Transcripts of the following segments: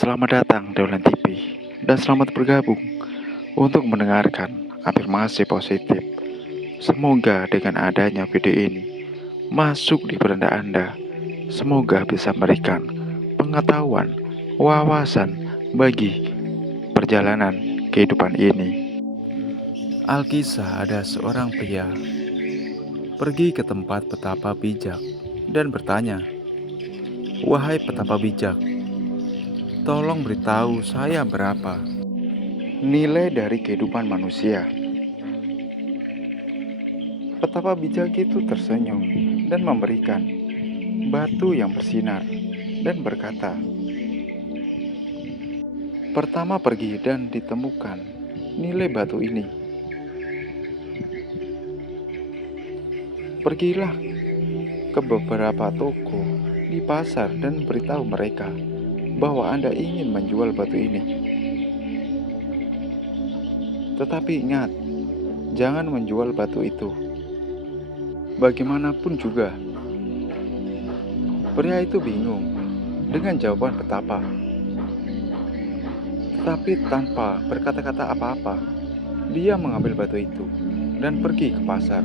Selamat datang di Online TV dan selamat bergabung untuk mendengarkan afirmasi positif. Semoga dengan adanya video ini masuk di beranda Anda, semoga bisa memberikan pengetahuan, wawasan bagi perjalanan kehidupan ini. Alkisah, ada seorang pria pergi ke tempat petapa bijak dan bertanya, "Wahai petapa bijak, tolong beritahu saya berapa nilai dari kehidupan manusia?" Petapa bijak itu tersenyum dan memberikan batu yang bersinar dan berkata, "Pertama pergi dan ditemukan nilai batu ini. Pergilah ke beberapa toko di pasar dan beritahu mereka bahwa Anda ingin menjual batu ini. Tetapi ingat, jangan menjual batu itu bagaimanapun juga." Pria itu bingung dengan jawaban petapa, tetapi tanpa berkata-kata apa-apa, dia mengambil batu itu dan pergi ke pasar.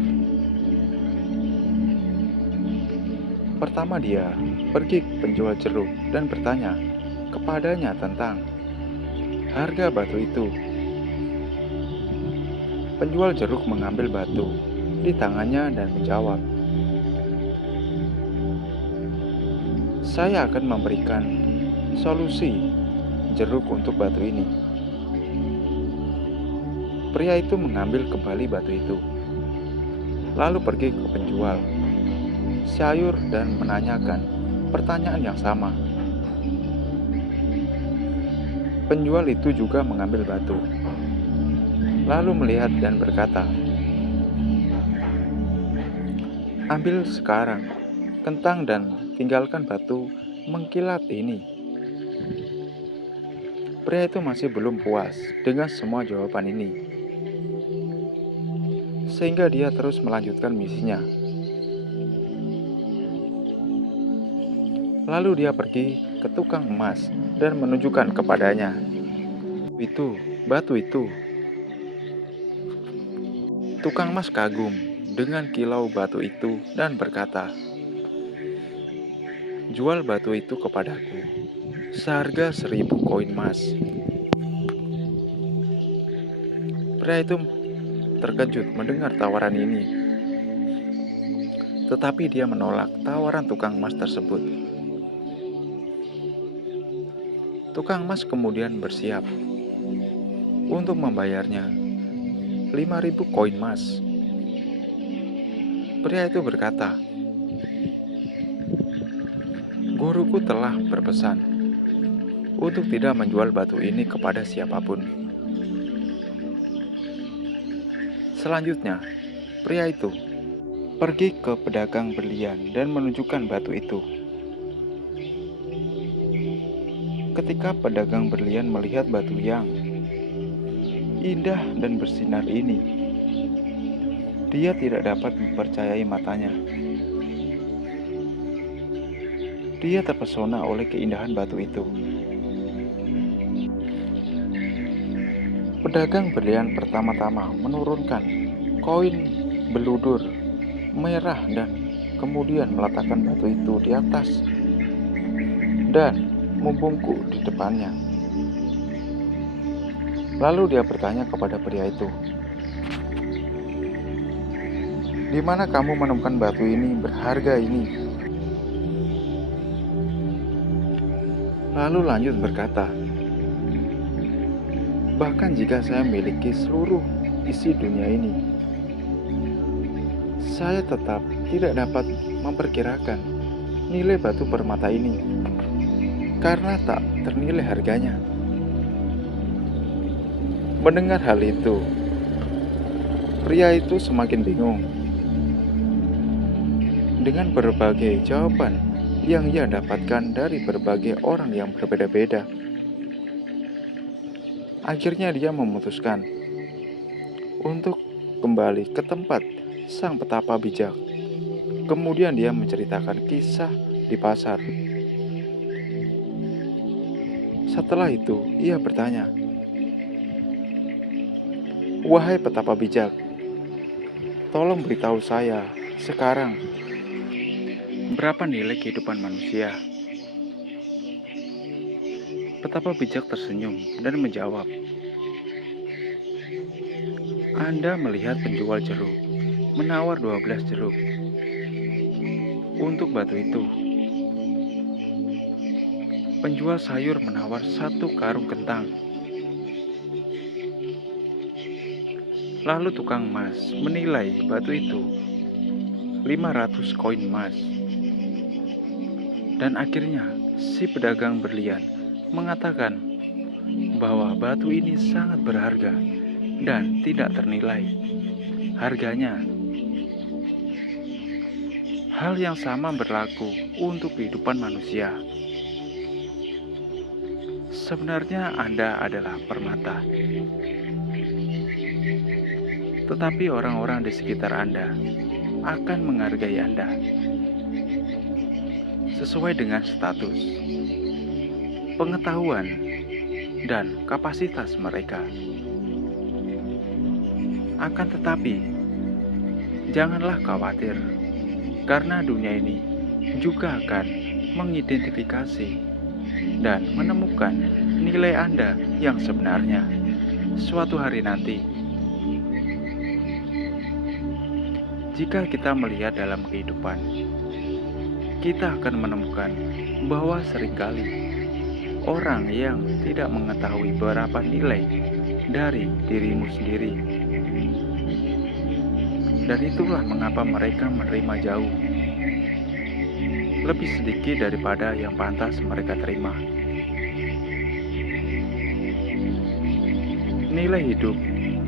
Pertama dia pergi ke penjual jeruk dan bertanya kepadanya tentang harga batu itu. Penjual jeruk mengambil batu di tangannya dan menjawab, "Saya akan memberikan solusi jeruk untuk batu ini." Pria itu mengambil kembali batu itu, lalu pergi ke penjual sayur dan menanyakan pertanyaan yang sama. Penjual itu juga mengambil batu, lalu melihat dan berkata, "Ambil sekarang kentang dan tinggalkan batu mengkilat ini." Pria itu masih belum puas dengan semua jawaban ini, sehingga dia terus melanjutkan misinya. Lalu dia pergi ke tukang emas dan menunjukkan kepadanya batu itu. Tukang emas kagum dengan kilau batu itu dan berkata, "Jual batu itu kepadaku seharga 1.000 koin emas." Pria itu terkejut mendengar tawaran ini, tetapi dia menolak tawaran tukang emas tersebut. Tukang emas kemudian bersiap untuk membayarnya 5.000 koin emas. Pria itu berkata, "Guruku telah berpesan untuk tidak menjual batu ini kepada siapapun." Selanjutnya, pria itu pergi ke pedagang berlian dan menunjukkan batu itu. Ketika pedagang berlian melihat batu yang indah dan bersinar ini, dia tidak dapat mempercayai matanya. Dia terpesona oleh keindahan batu itu. Pedagang berlian pertama-tama menurunkan koin beludur merah dan kemudian meletakkan batu itu di atas dan membungkuk di depannya. Lalu dia bertanya kepada pria itu, "Di mana kamu menemukan batu ini berharga ini?" Lalu lanjut berkata, "Bahkan jika saya memiliki seluruh isi dunia ini, saya tetap tidak dapat memperkirakan nilai batu permata ini karena tak ternilai harganya." Mendengar hal itu, pria itu semakin bingung dengan berbagai jawaban yang ia dapatkan dari berbagai orang yang berbeda-beda. Akhirnya dia memutuskan untuk kembali ke tempat sang petapa bijak. Kemudian dia menceritakan kisah di pasar. Setelah itu, ia bertanya, "Wahai petapa bijak, tolong beritahu saya sekarang, berapa nilai kehidupan manusia?" Petapa bijak tersenyum dan menjawab, "Anda melihat penjual jeruk menawar 12 jeruk untuk batu itu. Penjual sayur menawar satu karung kentang. Lalu tukang emas menilai batu itu 500 koin emas. Dan akhirnya si pedagang berlian mengatakan bahwa batu ini sangat berharga dan tidak ternilai harganya. Hal yang sama berlaku untuk kehidupan manusia. Sebenarnya Anda adalah permata, tetapi orang-orang di sekitar Anda akan menghargai Anda sesuai dengan status, pengetahuan, dan kapasitas mereka. Akan tetapi, janganlah khawatir, karena dunia ini juga akan mengidentifikasi dan menemukan nilai Anda yang sebenarnya suatu hari nanti. Jika kita melihat dalam kehidupan, kita akan menemukan bahwa seringkali orang yang tidak mengetahui berapa nilai dari dirimu sendiri. Dan itulah mengapa mereka menerima jauh lebih sedikit daripada yang pantas mereka terima. Nilai hidup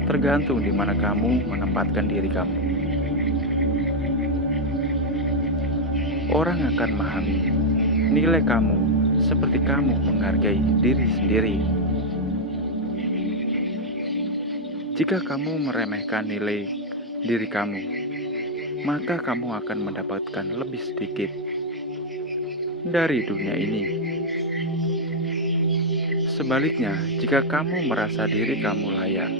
tergantung di mana kamu menempatkan diri kamu. Orang akan memahami nilai kamu seperti kamu menghargai diri sendiri. Jika kamu meremehkan nilai diri kamu, maka kamu akan mendapatkan lebih sedikit dari dunia ini. Sebaliknya, jika kamu merasa diri kamu layak,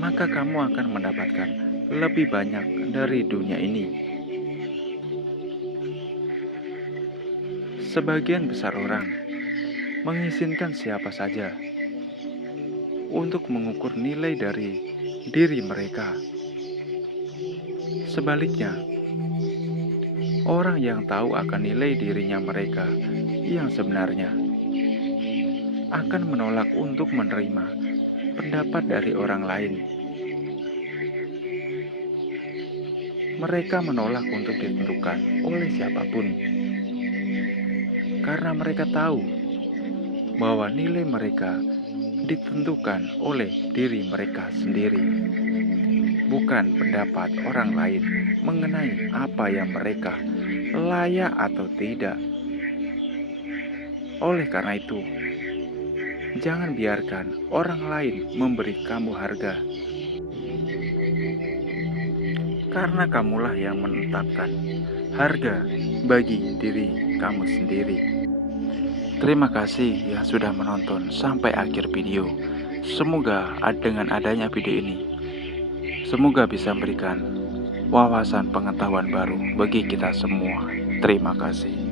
maka kamu akan mendapatkan lebih banyak dari dunia ini. Sebagian besar orang mengizinkan siapa saja untuk mengukur nilai dari diri mereka. Sebaliknya, orang yang tahu akan nilai dirinya mereka yang sebenarnya akan menolak untuk menerima pendapat dari orang lain. Mereka menolak untuk ditentukan oleh siapapun, karena mereka tahu bahwa nilai mereka ditentukan oleh diri mereka sendiri, bukan pendapat orang lain mengenai apa yang mereka layak atau tidak. Oleh karena itu, jangan biarkan orang lain memberi kamu harga, karena kamulah yang menetapkan harga bagi diri kamu sendiri. Terima kasih yang sudah menonton sampai akhir video. Semoga dengan adanya video ini, semoga bisa memberikan wawasan pengetahuan baru bagi kita semua. Terima kasih.